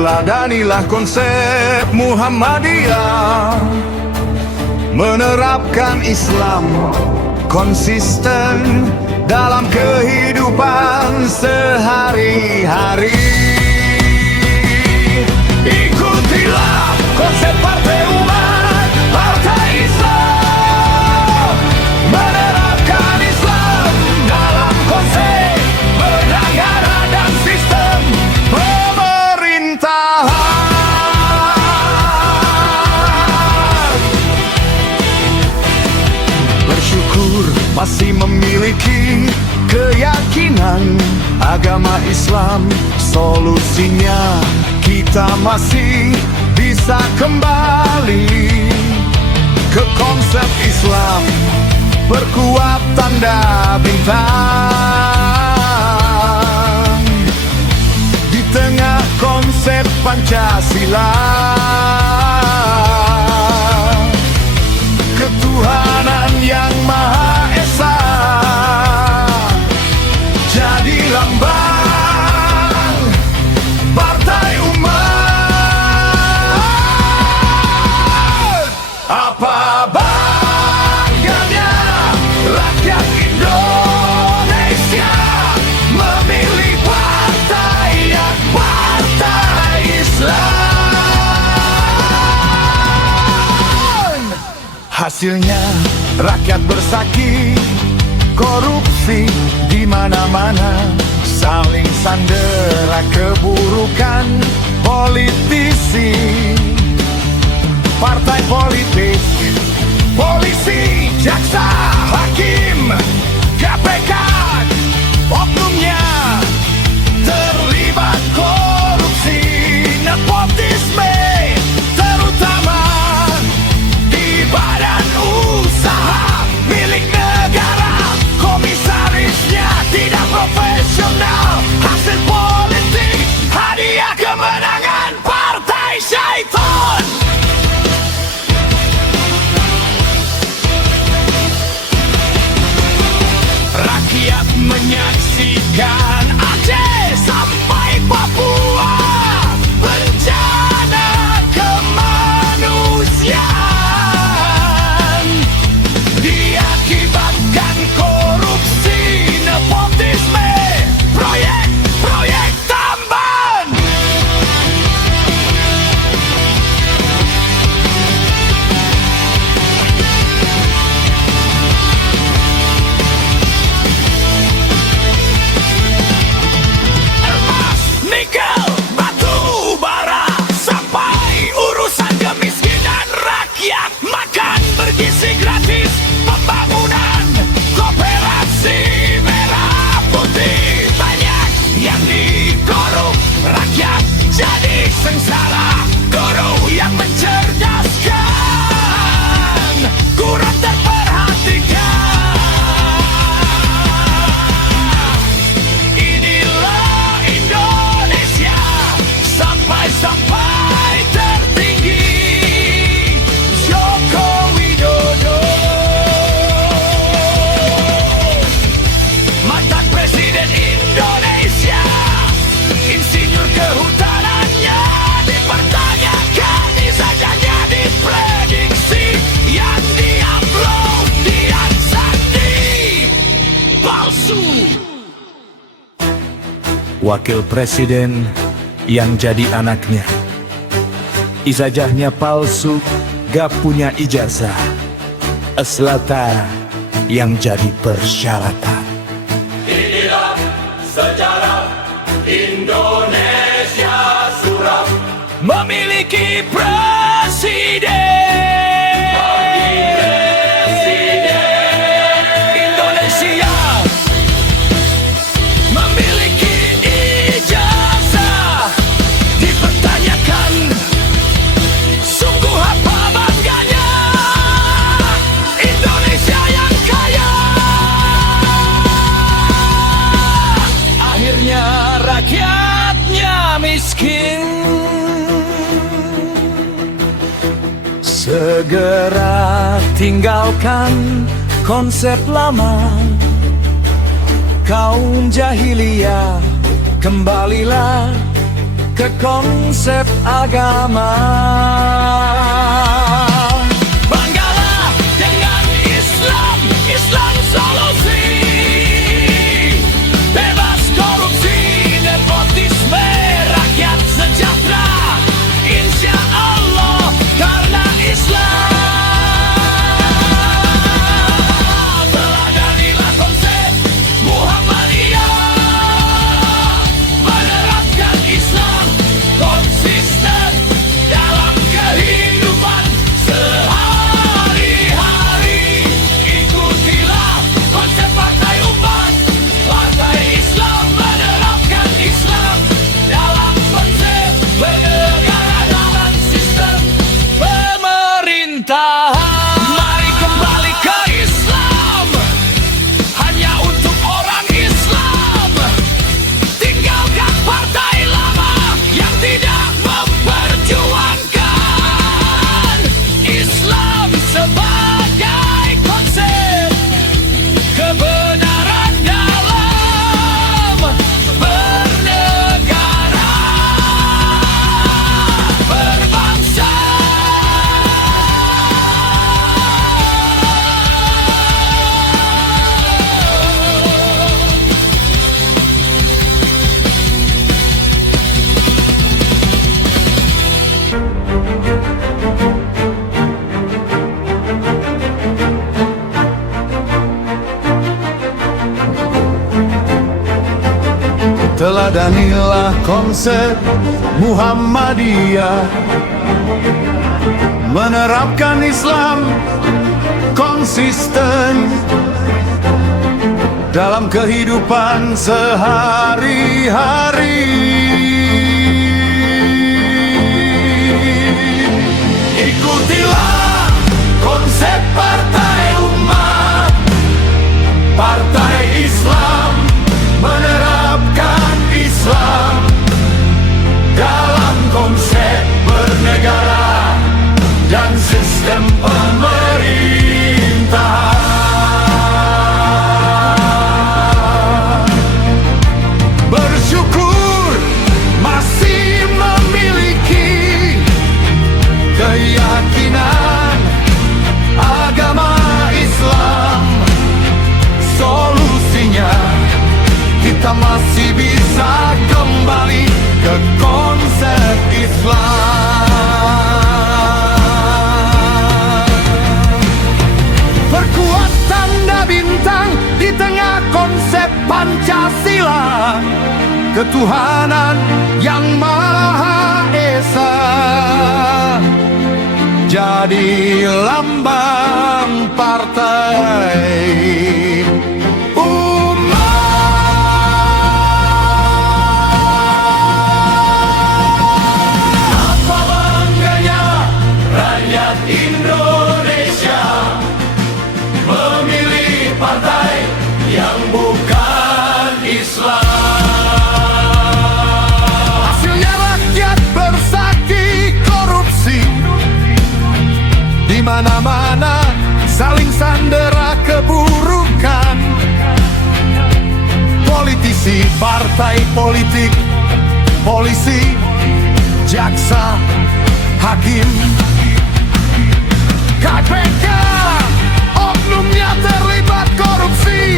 Teladanilah konsep Muhammadiyah, menerapkan Islam konsisten dalam kehidupan sehari-hari. Ikutilah konsep Partai Umat, Partai Islam, menerapkan Islam dalam konsep bernegara dan sistem pemerintahan. Bersyukur masih memiliki keyakinan agama Islam solusinya. Kita masih bisa kembali ke konsep Islam, perkuat tanda bintang di tengah konsep Pancasila. Ketuhanan yang Maha Esa jadi lambang Partai Umat. Apa bangganya rakyat Indonesia memilih partai yang Partai Islam. Hasilnya rakyat bersaki, korupsi di mana-mana, saling sandera keburukan politisi, partai politik, polisi, jaksa, hakim, KPK, oknumnya terlibat korupsi, nepotisme, terutama di badan usaha milik negara. Komisarisnya tidak profesional, hasil politik hadiah kemenangan partai syaitan. Rakyat menyaksikan Aceh sampai Papua bencana kemanusiaan diakibatkan korupsi, nepotisme, proyek-proyek tambahan. Emas, nikel, batu bara, sampai urusan kemiskinan rakyat, makan bergizi gratis, pembangunan koperasi merah putih. Banyak yang dikorup, rakyat jadi sengsara. Guru yang mencerdaskan kurang terperhatikan. Inilah Indonesia sampai tertinggi, Joko Widodo. Mantan Presiden Indonesia, insinyur kehutanannya dipertanyakan, ijazahnya diprediksi, yang diupload Dian Sandi palsu. Wakil Presiden yang jadi anaknya, ijazahnya palsu, gak punya ijazah. Eslata yang jadi persyaratan. Inilah sejarah Indonesia suram, memiliki presiden. Indonesia memiliki ijazah, dipertanyakan sungguh apa bangganya Indonesia yang kaya. Akhirnya rakyatnya miskin. Segera tinggalkan konsep lama, kaum jahiliyah, kembalilah ke konsep agama. Banggalah dengan Islam, Islam solusi. Bebas korupsi, nepotisme, rakyat sejahtera. Insya Allah karena Islam. Teladanilah konsep Muhammadiyah, menerapkan Islam konsisten dalam kehidupan sehari-hari. Ikutilah konsep partai umat, partai Islam menerapkan Islam dalam konsep bernegara dalam sistem pemerintahan. Mari kembali ke Islam, hanya untuk orang Islam. Tinggalkan partai lama yang tidak memperjuangkan Islam sebagai konsep kebenaran dalam bernegara, berbangsa. Teladanilah konsep Muhammadiyah, menerapkan Islam konsisten dalam kehidupan sehari-hari. Ikutilah konsep partai umat, partai Islam menerapkan Islam dalam konsep bernegara dan sistem pemerintahan. Bersyukur masih memiliki keyakinan agama Islam. Solusinya kita masih bisa kembali ke konsep Islam. Perkuat tanda bintang di tengah konsep Pancasila, ketuhanan yang Maha Esa jadi lambang partai Indonesia memilih partai yang bukan Islam. Hasilnya rakyat bersaki korupsi, di mana-mana saling sandera keburukan. Politisi, partai politik, polisi, jaksa, hakim, KPK, oknumnya terlibat korupsi.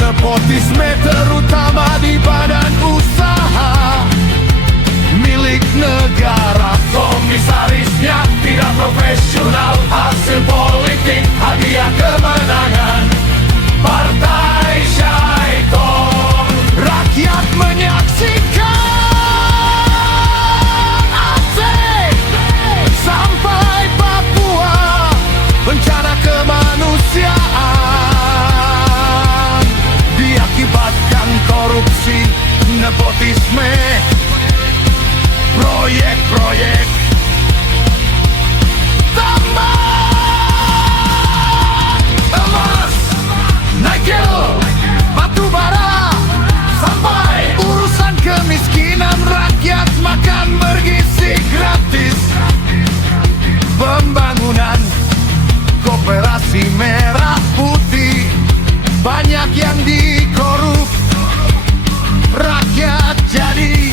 Nepotisme terutama di badan usaha milik negara. Komisarisnya tidak profesional, hasil politik hadiah kemenangan partai Syaitong. Rakyat menyaksikan sampai Papua, bencana kemanusiaan diakibatkan korupsi, nepotisme, proyek-proyek tambang emas, nikel, batu bara, sampai urusan kemiskinan rakyat makan bergizi gratis. Pembangunan koperasi merah putih banyak yang dikorup, rakyat jadi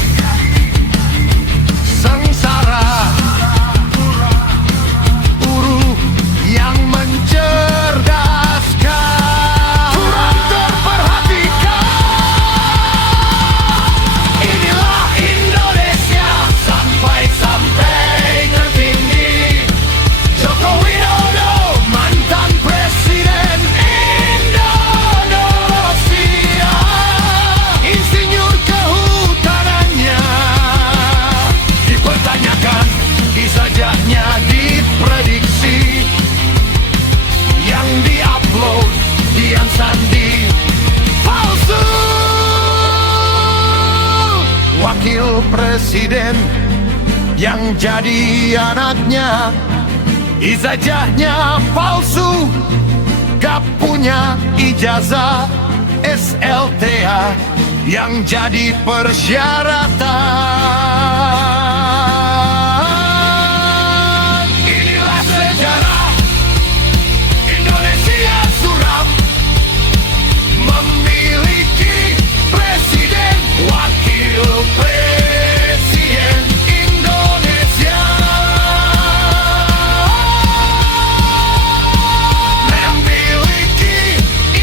wakil presiden yang jadi anaknya ijazahnya palsu, gak punya ijazah SLTA yang jadi persyaratan. Inilah sejarah Indonesia suram, memiliki presiden, wakil presiden Indonesia, memiliki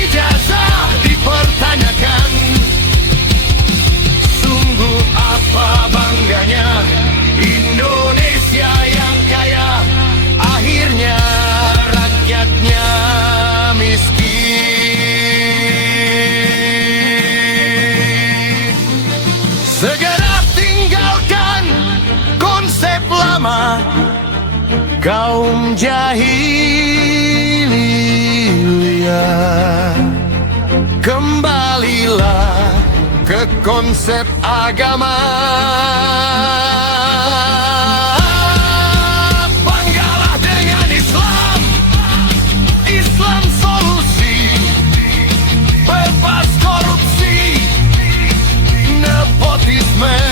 ijazah dipertanyakan. Sungguh apa bangganya Indonesia yang kaya, akhirnya rakyatnya miskin. Segera tinggalkan konsep lama kaum jahiliyah, kembalilah ke konsep agama. Banggalah dengan Islam, Islam solusi, bebas korupsi, nepotisme,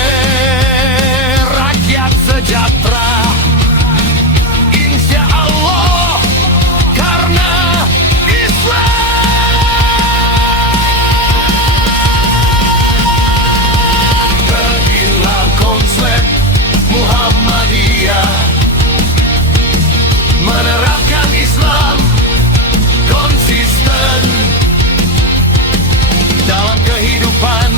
rakyat sejahtera. Insya Allah karena Islam. Terbitlah konsep Muhammadiyah, menerapkan Islam konsisten dalam kehidupan